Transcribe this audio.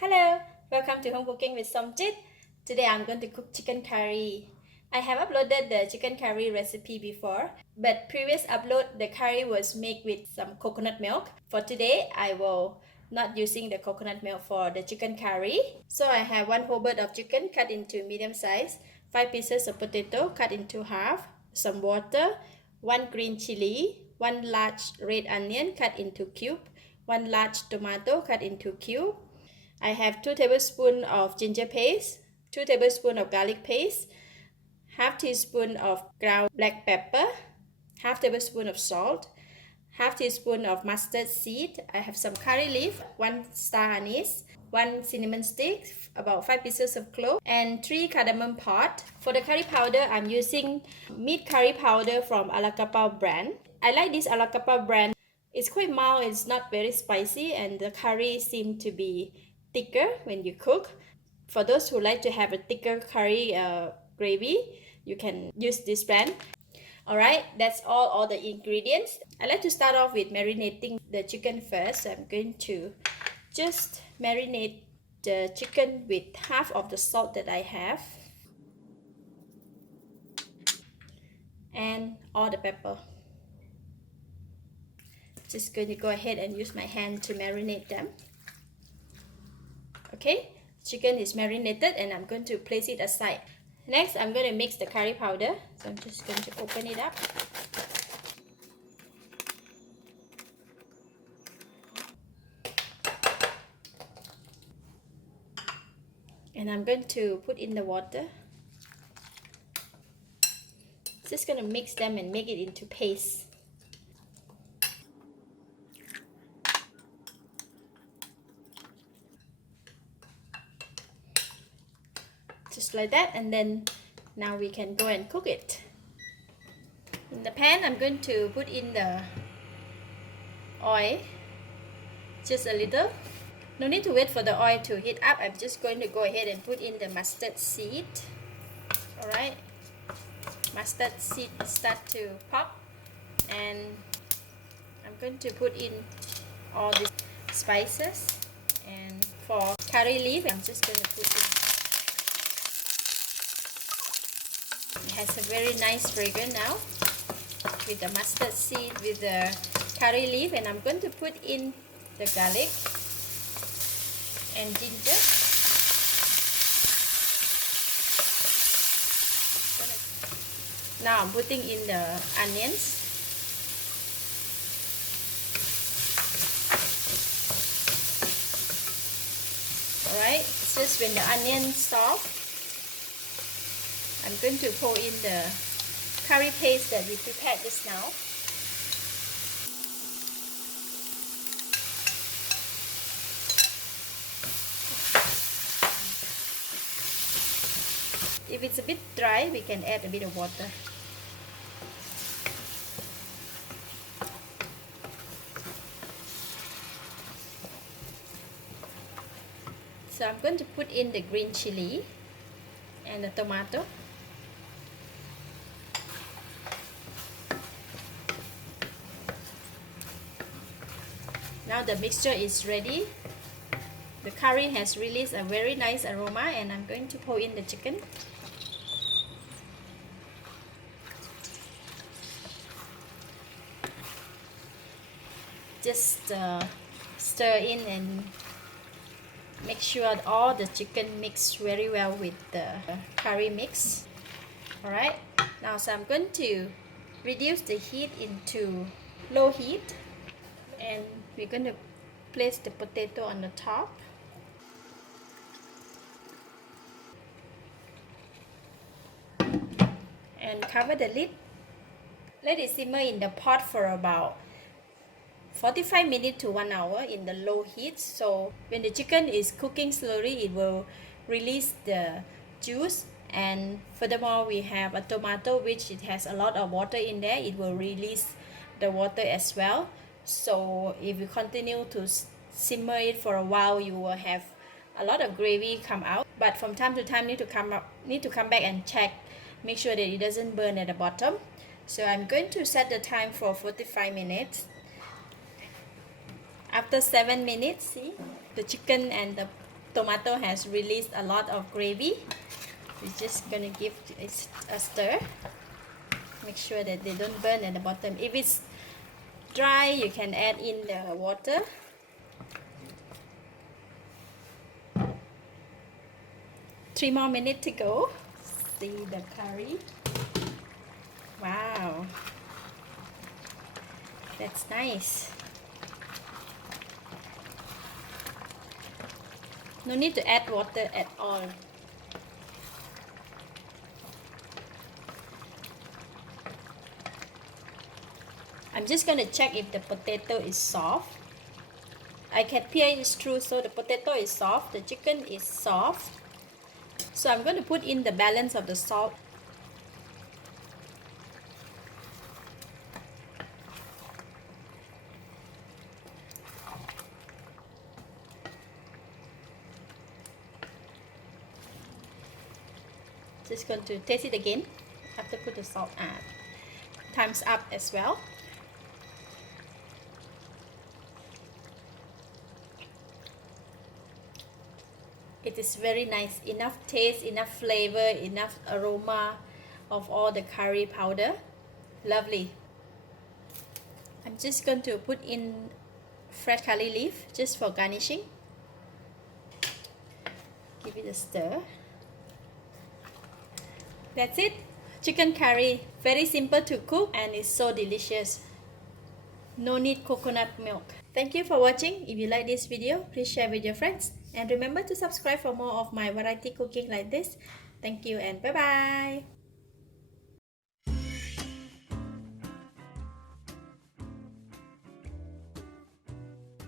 Hello, welcome to Home Cooking with Somjit. Today I'm going to cook chicken curry. I have uploaded the chicken curry recipe before, but previous upload the curry was made with some coconut milk. For today, I will not using the coconut milk for the chicken curry. So I have one whole bird of chicken cut into medium size, 5 pieces of potato cut into half, some water, 1 green chili, 1 large red onion cut into cube, 1 large tomato cut into cube. I have 2 tablespoons of ginger paste, 2 tablespoons of garlic paste, half teaspoon of ground black pepper, half tablespoon of salt, half teaspoon of mustard seed. I have some curry leaf, 1 star anise, 1 cinnamon stick, about 5 pieces of clove, and 3 cardamom pod. For the curry powder, I'm using meat curry powder from Alakapa brand. I like this Alakapa brand. It's quite mild, it's not very spicy, and the curry seems to be thicker when you cook. For those who like to have a thicker curry gravy, you can use this brand. Alright, that's all the ingredients. I like to start off with marinating the chicken first. So I'm going to just marinate the chicken with half of the salt that I have and all the pepper. Just going to go ahead and use my hand to marinate them. Okay, chicken is marinated and I'm going to place it aside. Next, I'm going to mix the curry powder. So I'm just going to open it up. And I'm going to put in the water. Just going to mix them and make it into paste. Just like that, and then now we can go and cook it. In the pan, I'm going to put in the oil, just a little. No need to wait for the oil to heat up. I'm just going to go ahead and put in the mustard seed. Alright, mustard seed start to pop, and I'm going to put in all the spices. And for curry leaf, I'm just going to put in. It has a very nice fragrance now with the mustard seed, with the curry leaf, and I'm going to put in the garlic and ginger. Now I'm putting in the onions. Alright, just when the onions soft, I'm going to pour in the curry paste that we prepared just now. If it's a bit dry, we can add a bit of water. So I'm going to put in the green chili and the tomato. Now the mixture is ready. The curry has released a very nice aroma, and I'm going to pour in the chicken. Just stir in and make sure all the chicken mix very well with the curry mix. Alright, now so I'm going to reduce the heat into low heat, and we're going to place the potato on the top. And cover the lid. Let it simmer in the pot for about 45 minutes to 1 hour in the low heat. So when the chicken is cooking slowly, it will release the juice. And furthermore, we have a tomato which it has a lot of water in there. It will release the water as well. So if you continue to simmer it for a while, you will have a lot of gravy come out. But from time to time, need to come back and check, make sure that it doesn't burn at the bottom. So I'm going to set the time for 45 minutes. After 7 minutes, see, the chicken and the tomato has released a lot of gravy. We're just gonna give it a stir. Make sure that they don't burn at the bottom. If it's dry, you can add in the water. Three more minutes to go. See the curry. Wow, that's nice. No need to add water at all. I'm just gonna check if the potato is soft. I can peer it through, so the potato is soft, the chicken is soft. So I'm going to put in the balance of the salt. Just going to taste it again after put the salt add. Time's up as well. It is very nice, enough taste, enough flavor, enough aroma of all the curry powder. Lovely. I'm just going to put in fresh curry leaf just for garnishing. Give it a stir. That's it. Chicken curry. Very simple to cook and it's so delicious. No need coconut milk. Thank you for watching. If you like this video, please share with your friends. And remember to subscribe for more of my variety cooking like this. Thank you and bye bye.